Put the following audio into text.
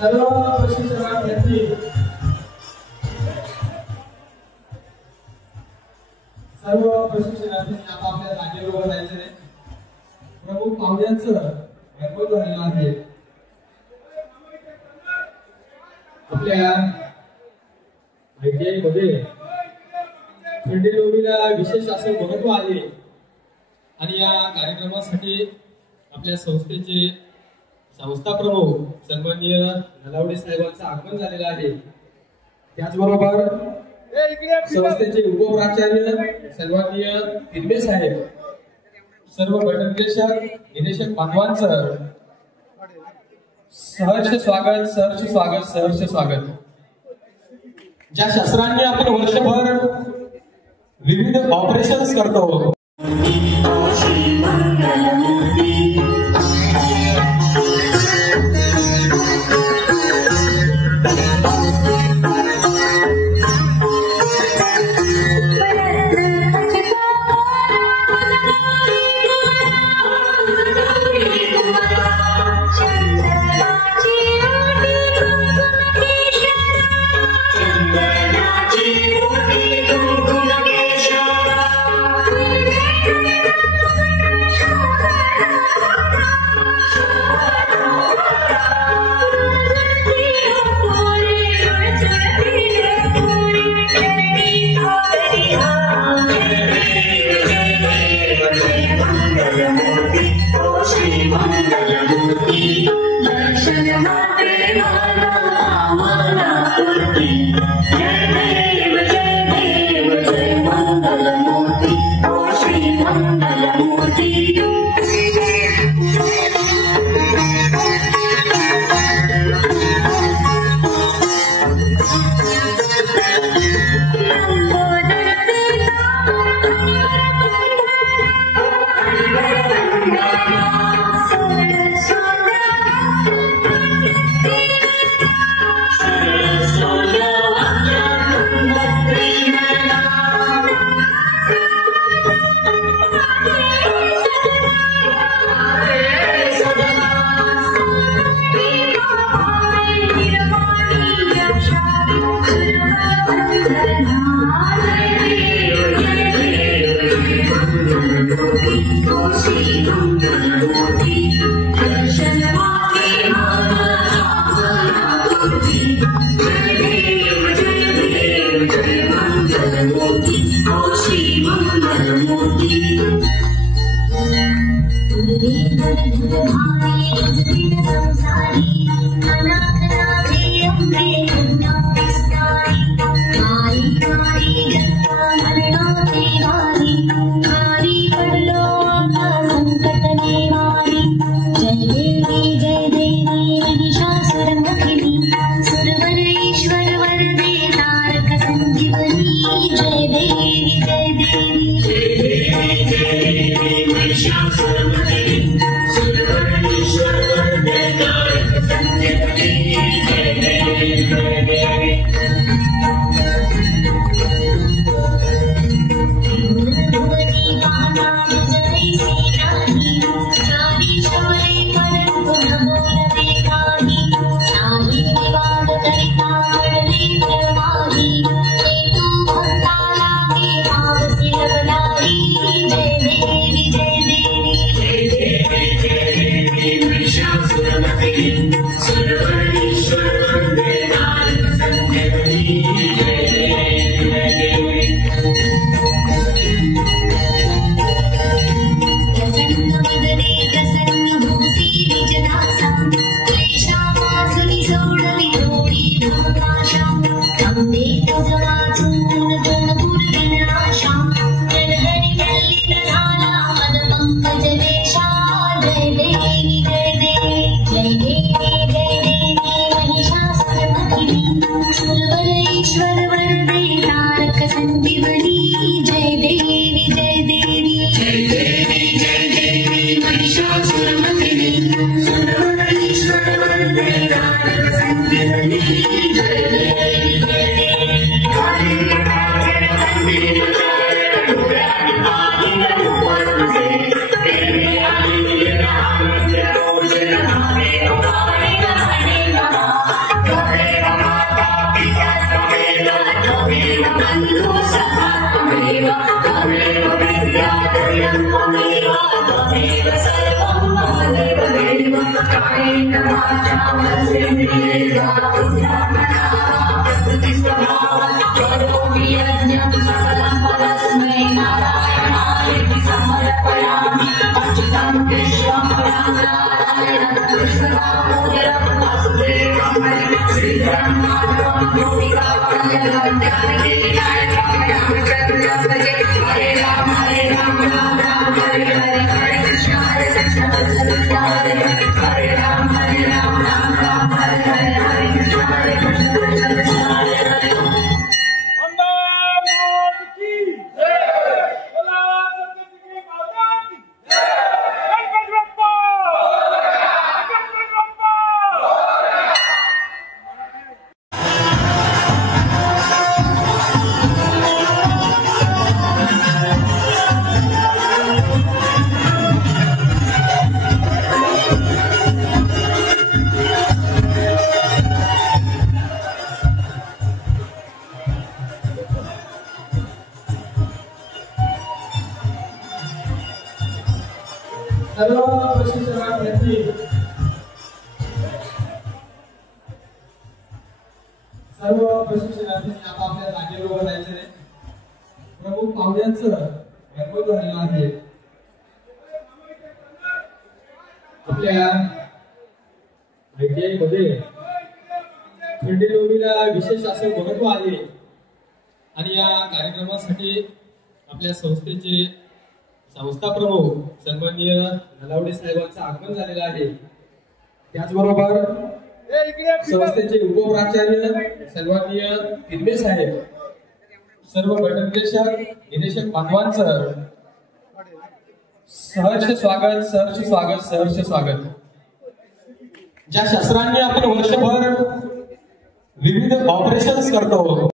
सर्व प्रशिक्षणार्थी आपापल्या जागेवर जायचं आहे। प्रमुख पाहुण्यांचं गणपत झालेलं आहे। आपल्या ITI मध्ये खंडेलोमीला विशेष असं महत्व आहे आणि या कार्यक्रमासाठी आपल्या संस्थेचे संस्था प्रमुख सन्माननीय नलावडे साहेबांचं आगमन झालेलं आहे। त्याचबरोबर संस्थेचे उपप्राचार्य सन्माननीय तिरमे साहेब, सर्व गटनिदेशक निदेशक बांधवांचं सहर्ष स्वागत। ज्या शास्त्रांनी आपण वर्षभर विविध ऑपरेशन्स करतो, जय सर्व प्रशिक्षणार्थी आपापल्या जागेवर उभं राहायचं आहे. प्रमुख पाहुण्यांचं गणपत झालेलं आहे. आपल्या ITI मध्ये खंडेलोवीला विशेष असं महत्व आहे आणि या कार्यक्रमासाठी आपल्या संस्थेचे संस्था प्रमुख सन्माननीय नलावडे साहेबांचं आगमन झालेलं आहे. त्याचबरोबर संस्थेचे उपप्राचार्य सन्माननीय तिरमे साहेब, सर्व घटकनिरीक्षक निदेशक बांधवांचं सहर्ष स्वागत. ज्या शस्त्रांनी आपण वर्षभर विविध ऑपरेशन्स करतो